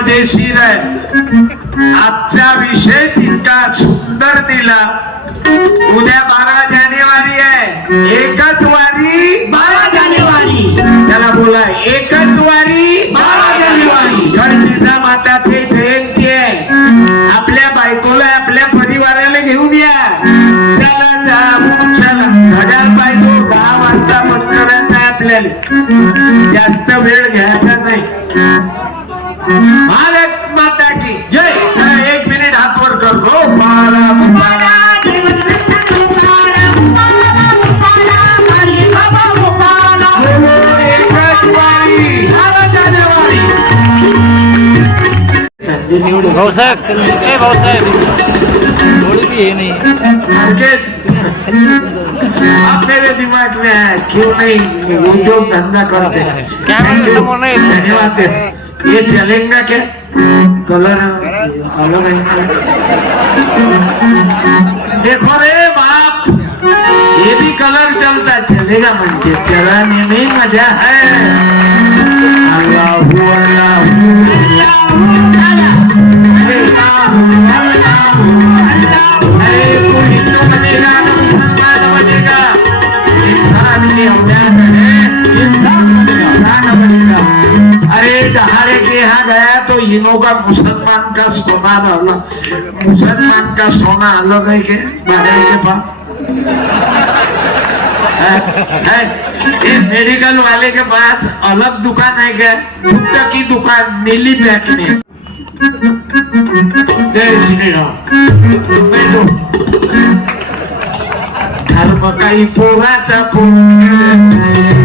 मजेशीर आहे आजचा विषय तितका सुंदर दिला. उद्या बारा जानेवारी आहे. एकच वारी. बारा जानेवारी. चला बोला. एकच वारी. बारा जानेवारी. गडचिजा माताची जयंती आहे आपल्या बायकोला आपल्या परिवाराला घेऊन या. चला जाऊ चला. घड्याळ पाहिजे दहा वाजता बंद करायचं आहे आपल्याला. जास्त वेळ घ्यायचा नाही. भारत माता की जय एक मिनिट हात वर करतो बाळा बाळा. भाऊसाहेब ए भाऊसाहेब थोड़ी भी ये नहीं आप मेरे दिमाग में है क्यों नहीं उद्योग धंधा करते. समोर नाही. धन्यवाद ये चलेगा क्या? कलर अलग है देखो रे बाप ये भी कलर चलता चलेगा मन के चलाने में मज़ा है। अल्लाह अल्लाह। अरे गया का मुसलमान का सोना डाला मुसलमान का सोना अलग है के बाहर के पास है, है? मेडिकल वाले के पास अलग दुकान है क्या भुट्टा की दुकान नीली पैक में जय श्री राम बैठो धर्म काही पोराचा पोर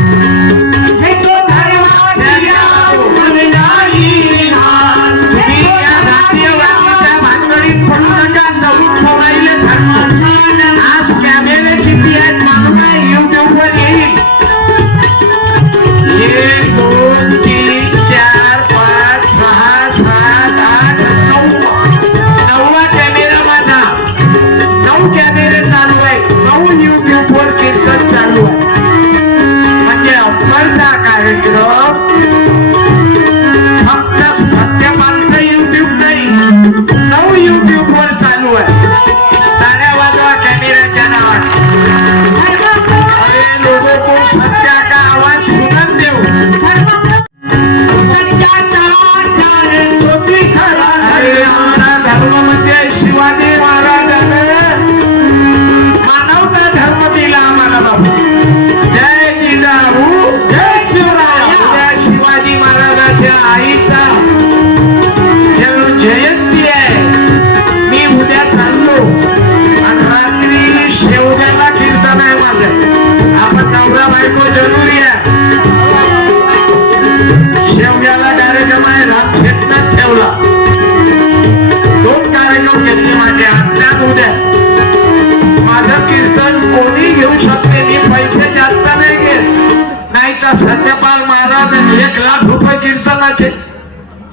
महाराज एक लाख रुपये कीर्तनाचे.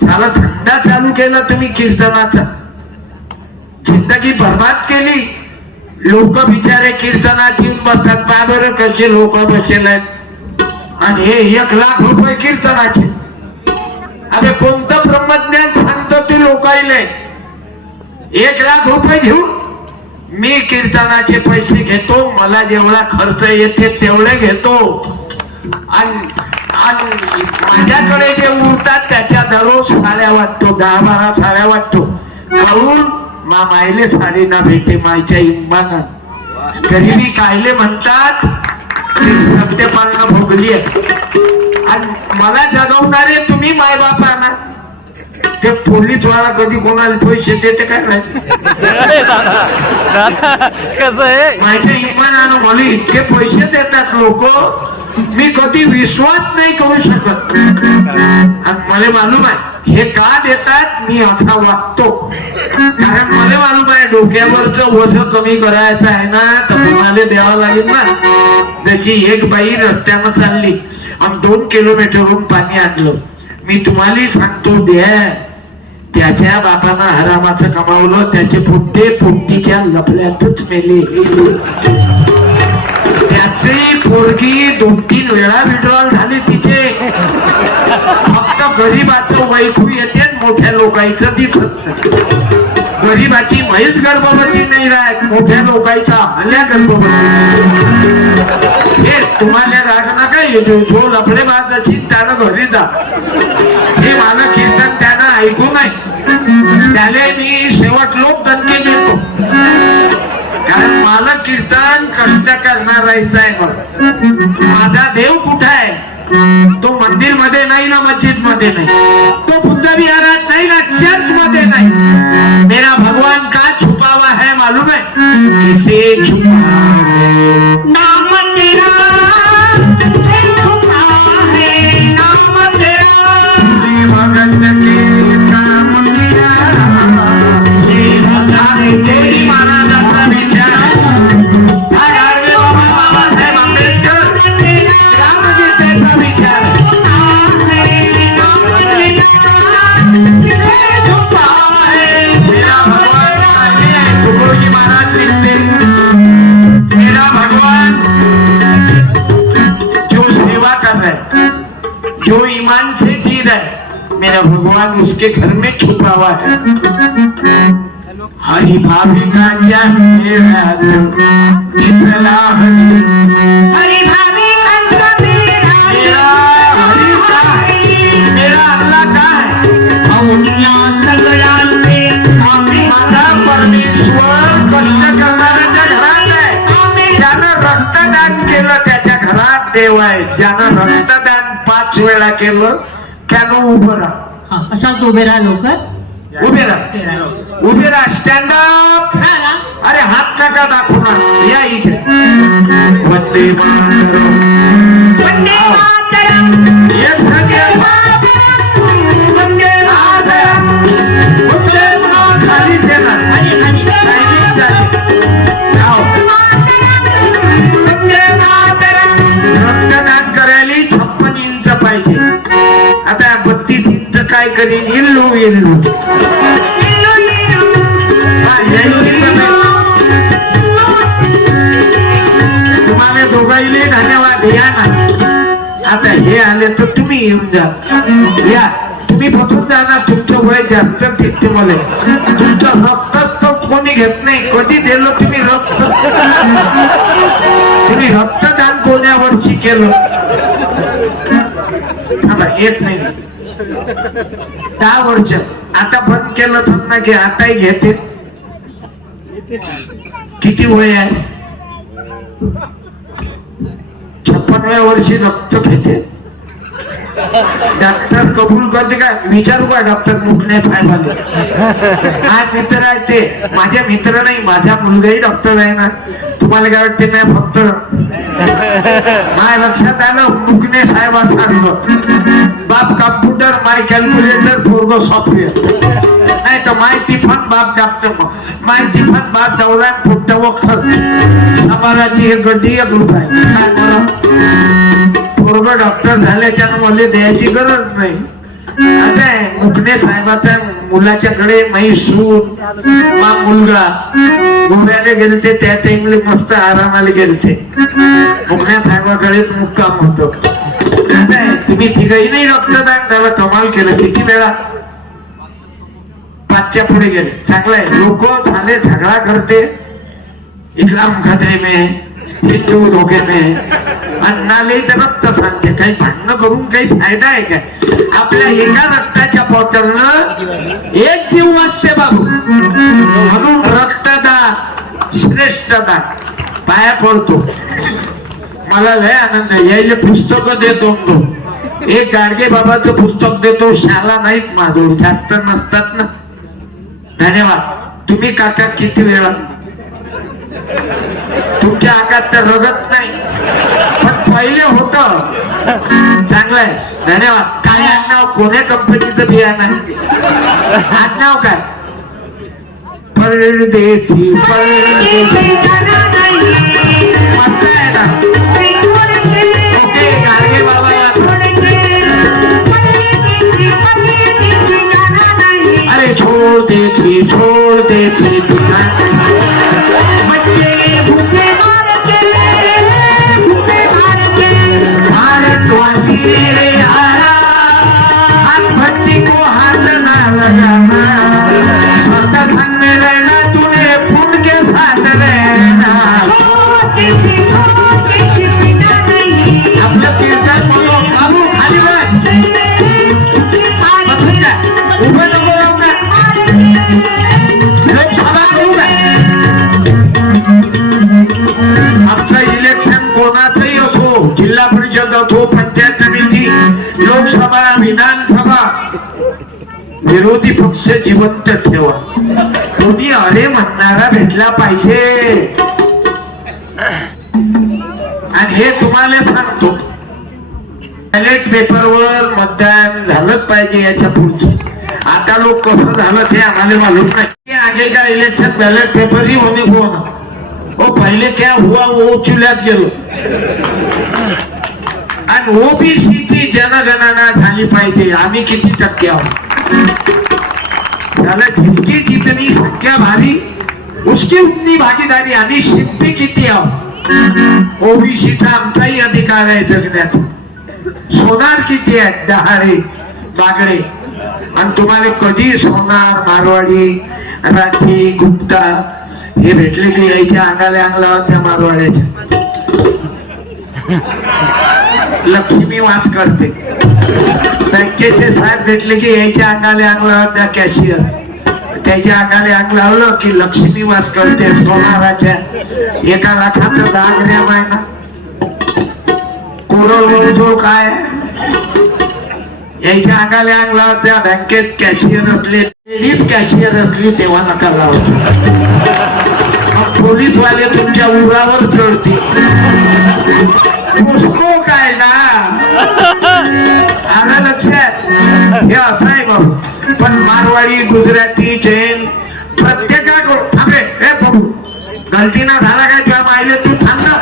साला धंदा चालू केला तुम्ही कीर्तनाचा. जिंदगी बर्बाद केली. लोक बिचारे कीर्तनात येऊन बसतात. बाबर कसे लोक बसेल? आणि हे एक लाख रुपये कीर्तनाचे. अरे कोणतं ब्रह्मज्ञान सांगतो ते लोकायले एक लाख रुपये घेऊन मी कीर्तनाचे पैसे घेतो. मला जेवढा खर्च येते तेवढे घेतो. आणि आणि माझ्याकडे जे उरतात त्याच्या दररोज साड्या वाटतो दहा बारा साड्या वाटतो. काहून मा मायले साडी ना भेटे मायच्या इमानात गरिबी कायले म्हणतात ते सत्यपालनं भोगली आहे. आणि मला जगवणारे तुम्ही मायबापाना. ते पोलीस वाला कधी कोणाला पैसे देते काय माहिती? दादा कसं आहे? माझ्या इमानानं मला इतके पैसे देतात लोक. मी कधी विश्वास नाही करू शकत. आणि मला मालूम आहे हे का देतात? मी असा वागतो. कारण मला मालूम आहे डोक्यावरच वजन कमी करायचं आहे ना तर तुम्हाला द्यावं लागेल ना? जशी एक बाई रस्त्यानं चालली. आणि दोन किलोमीटरहून पाणी आणलं. मी तुम्हाला सांगतो द्या. त्याच्या बापानं हरामाचं कमावलं त्याचे पुट्टे पोट्टीच्या लपल्यातच मेले. त्याची पोरगी दोन तीन वेळा विड्रॉल झाली तिचे. फक्त गरीबाचं वैकू येते मोठ्या लोकांचं दिसत गरीबाची म्हैस गर्भवती नाही राहत मोठ्या लोकांचा हल्ल्या गर्भवती. हे तुम्हाला राग नका येऊ जो लफडे माझाची त्यानं घरी जा. हे मला कीर्तन त्यानं ऐकू नाही त्याला मी शेवट लोक दणके कीर्तन कष्ट करणारायचा आहे माझा देव कुठे आहे? तो मंदिरमध्ये नाही ना मस्जिदमध्ये नाही. तो बुद्ध विहारात नाही ना चर्च मध्ये नाही. मेरा भगवान का छुपावा है मालूम है किसे छुपा नाम तेरा उसके घर में छुपा हुआ है। हरि मेरा हरी। का मेरा अल्लाह है। परमेश्वर कष्ट करणाऱ्याच्या घरात आहे ज्यानं रक्तदान केलं त्याच्या घरात देव आहे. ज्यानं रक्तदान पाच वेळा केलं त्यानं उभं राहा. हा असा तो उभे राहा लवकर? उभे राहा. उभे राहा. स्टँड अप अरे हात नका दाखवणार या इकडे. वंदे मातरम. इंच काय करीन इल्लू इल्लू हा, इल्लू इल्लू नाही. तुम्हाला दोघांले धन्यवाद या ना आता हे आले तर तुम्ही येऊन जा या तुम्ही बसून जा ना तुमचं वय जास्त दिसते मला तुमचं रक्तच तर कोणी घेत नाही कधी दिलं तुम्ही रक्त तुम्ही रक्तदान कोण्यावरची केलं थांबा एक मिनिट दहा वर्ष आता बंद केलं तर ना की आताही घेते. किती वय आहे? छप्पनव्या वर्षी रक्त घेते. डॉक्टर कबूल करते का? विचारू का डॉक्टर मुकणे साहेबांना? हा मित्र आहे ते. माझ्या मित्र नाही माझा मुलगाही डॉक्टर आहे ना. तुम्हाला काय वाटते नाही फक्त? माझ्या लक्षात आलं मुकणे साहेबासारखं बाप कम्प्युटर माय कॅल्क्युलेटर पोरगो सॉफ्टवेअर नाही तर माहिती पण बाप डॉक्टर माहिती पण बाप दौरा फुटत वखर. समाजाची एक गड्डी एक रुपये. पोरग डॉक्टर झाल्याच्या मला द्यायची गरज नाही. मुकणे साहेबाच्या मुलाच्याकडे म्हैसूर मा मुलगा. गोव्याला गेलते त्या टाइमले मस्त आरामाला गेलते. मुकण्या साहेबाकडे मुक्काम होतो. आहे, तुम्ही तिघही नाही रक्तदान झालं कमाल केलं. किती वेळा? पाचच्या पुढे गेले. चांगलं आहे. लोक झाले झगडा करते. इलाम खतरे में हिंदू धोके में तर रक्त सांगते काही भांडणं करून काही फायदा आहे काय? आपल्या एका रक्ताच्या बॉटलनं एक जीव वाचते बाबू. म्हणून रक्तदान श्रेष्ठदान. पाया पडतो. मला लय आनंद आहे. यायले पुस्तक देतो तो एक गाडगे बाबाचं पुस्तक देतो. शाला नाहीत माधुर. जास्त नसतात ना. धन्यवाद. तुम्ही काका किती वेळा? तुमच्या हातात तर रगत नाही. पण पहिले होत. चांगलं आहे. धन्यवाद. काय आडनाव? कोण्या कंपनीचं बियाणं आहे आडनाव काय? परदेशी परदेशी बाबा. अरे छोड़ दे छोड़ दे तो पंचायत समिती लोकसभा विधानसभा. विरोधी पक्ष जिवंत ठेवा. कोणी अरे म्हणणारा भेटला पाहिजे. आणि हे तुम्हाला सांगतो. बॅलेट पेपरवर मतदान झालंच पाहिजे याच्या पुढचं. आता लोक कसं झालं ते आम्हाला मालूम नाही. आगे का इलेक्शन बॅलेट पेपरही होणे होने को ना वो हो, पहले क्या हुआ वो चुल्यात गेलो. आणि ओबीसीची जनगणना झाली पाहिजे. आम्ही किती टक्के आहोत? त्याला झिसकी जितनी संख्या भारी उसकी उतनी भागीदारी आम्ही शिंपी किती आहोत? ओबीसीचा आमचाही अधिकार आहे जगण्यात सोनार किती आहेत? डहाळे बागडे. आणि तुम्हाला कधी सोनार मारवाडी राठी गुप्ता हे भेटले की यायच्या अंगाला अंगला त्या मारवाड्याच्या? लक्ष्मी वास करते. बँकेचे साहेब भेटले की यायच्या अंगाले अंग लावत त्या कॅशियर त्याच्या अंगाले अंग लावलं की लक्ष्मी वास करते सोनाराच्या. एका लाखाचं दाग द्या ना कोरडवाहू काय? यायच्या अंगाले अंग लावत त्या बँकेत कॅशियर असले लेडीज कॅशियर असली तेव्हा नका लावत पोलीसवाले तुमच्या उरावर चढतील. आलं लक्षात? हे असं आहे बाबू पण मारवाडी गुजराती जैन प्रत्येकाकडून थांबे हे बाबू गलतीनं झाला काय तुझ्या मायले? तू थांब ना.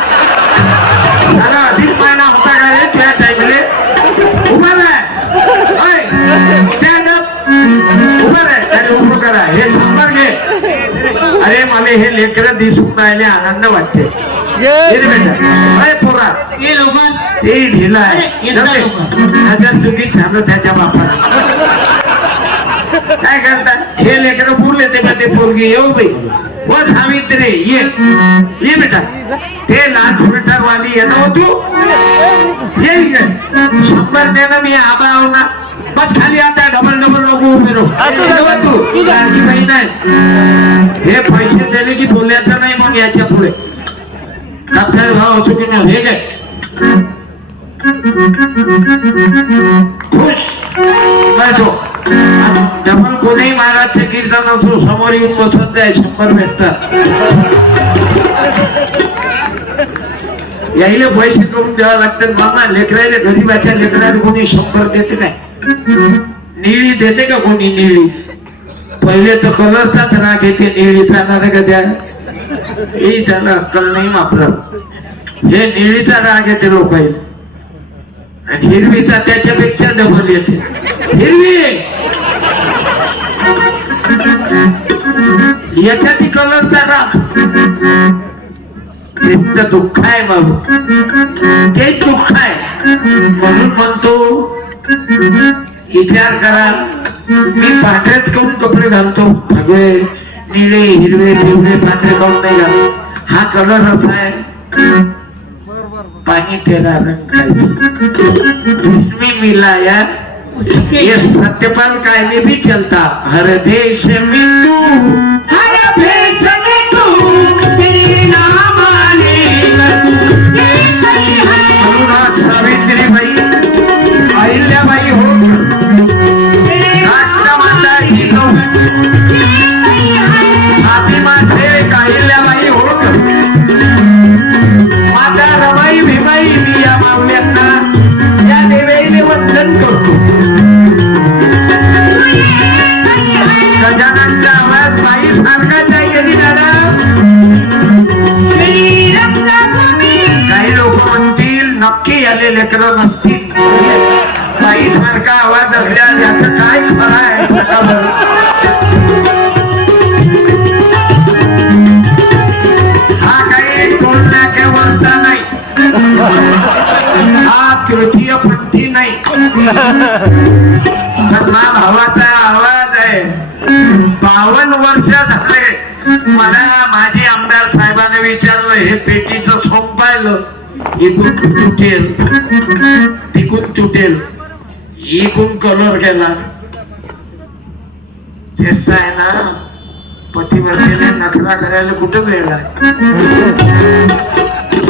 झाला अधिक महिना होता का रे तुझ्या टाइमले उभा अप उभं करा. हे शंभर घे. अरे मला हे लेकर दिसून राहिले आनंद वाटते. हे बेटा अरे पोरा. ते. लोकं. त्याच्या चुकीत झालं त्याच्या बापाला. काय करतात हे लेकर बोलले ते का ते पोरगी. येऊ बाई. व सावित्री ये. ये बेटा. ते लाच मीटर वाली ये ना हो तू. ये शंभर दे ना मी आबा आहो ना. बस खाली आता डबल डबल नको उभे तू. बहीण आहे हे पैसे दिले की बोलायचं नाही मग याच्यापुढे डॉक्टर भाव असो की नाही हे काय डबल कोणीही महाराजचे कीर्तन असो समोर येऊन बसत जाय शंभर भेटतात. यायला पैसे करून द्यावं लागतात मामा लेकरायला गरीबाच्या लेकराला कोणी शंभर देते काय निळी देते का कोणी निळी? पहिले तर कलरचाच राग येते निळीचा जाणार का द्या हे त्याला अक्कल नाही मापलं. हे निळीचा राग येते लोकांना आणि हिरवीचा त्याच्यापेक्षा डबल येते. हिरवी! याच्यात कलरचा राग तेच तर दुःख आहे बाबू तेच दुःख आहे. म्हणून म्हणतो विचार करा. मी पांढरेच करून कपडे घालतो. भगवे निळे हिरवे पिवळे पांढरे काऊन नाही घालत. हा कलर असा आहे. पानी तेरा रंग मिलाया ये. सत्यपाल काय में भी चलता. हर देश में तू आले लेकर नसतील. बाई सारखा आवाज असल्या याच काय खरं आहे हा काही टोल नाक्यावरचा नाही. हा तृतीय पंथी नाही. तर भावाचा आवाज आहे. बावन वर्ष झाले. मला माझी आमदार साहेबांनी विचारलं हे पेटीचं सोप पाहिलं. इकून तुटेल तिकून तुटेल इकून कलर गेला तेच आहे ना पतिवर्तीने नखरा करायला कुठं वेळ आहे?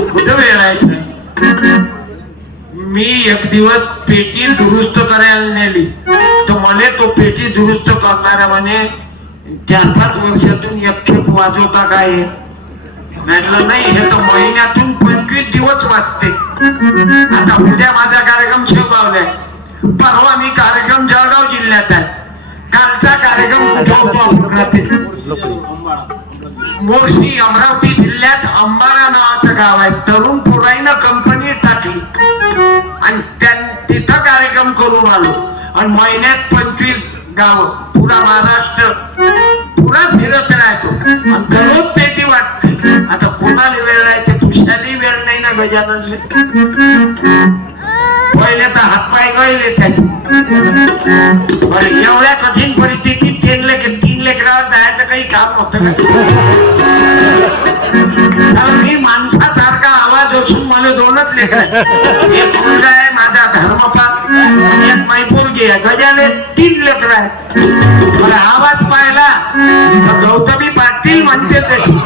कुठं वेळ आहे sir? मी एक दिवस पेटी दुरुस्त करायला नेली. तर मला तो पेटी दुरुस्त करणारा म्हणे चार पाच वर्षातून एक खेप वाजवता काय म्हणलं नाही हे तर महिन्यात पंचवीस दिवस वाजते आता उद्या माझा कार्यक्रम शेवगावलाय परवा मी कार्यक्रम जळगाव जिल्ह्यात आहे. कालचा कार्यक्रम कुठे होतो अमरावती? मोर्शी अमरावती जिल्ह्यात अंबाळा नावाचं गाव आहे. तरुण पोराईनं कंपनी टाकली. आणि त्या तिथं कार्यक्रम करून आलो. आणि महिन्यात पंचवीस गाव. पुरा महाराष्ट्र. पुरा फिरत राहतो. दररोज वेळ पहिले तर हातपाय गळले त्याचे. बरं एवढ्या कठीण परिस्थितीत तीन लेख तीन लेकरावर जायचं काही काम होत कारण मी माणसासारखा आवाज असून मला दोनच लेकर एक मुलगा आहे माझा धर्मपाल. एक मैपोरगी आहे. गजाने तीन लेकर आहेत. बरं आवाज पाहिला गौतमी पाटील म्हणते तशी.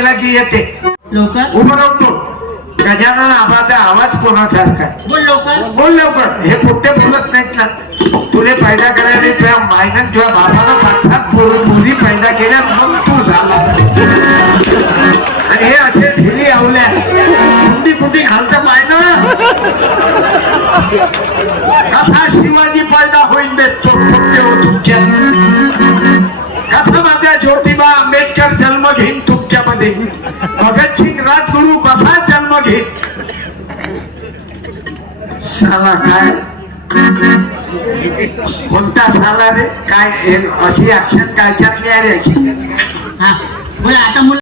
दिला की येते. लवकर उभं राहतो गजानन आबाचा आवाज कोणासारखा? बोल लवकर. बोल लवकर. हे पुट्टे बोलत नाहीत ना. तुले पैदा करायला तुझ्या मायनं तुझ्या बापानं पाठात पोरं मुली पैदा केल्या मग तू झाला. आणि हे असे ढिली आवल्या. कुंडी कुंडी घालतं पाहिलं कसा शिवाजी पैदा होईल बे तो पुट्टे हो तुमच्या. कसा माझ्या ज्योतिबा आंबेडकर जन्म घेईन तुमच्यामध्ये भगतसिंग राजगुरू कसा जन्म घेत साला काय? कोणता साला रे? काय हे अशी ऍक्शन कायच्यात आहे रे हा आता मुलं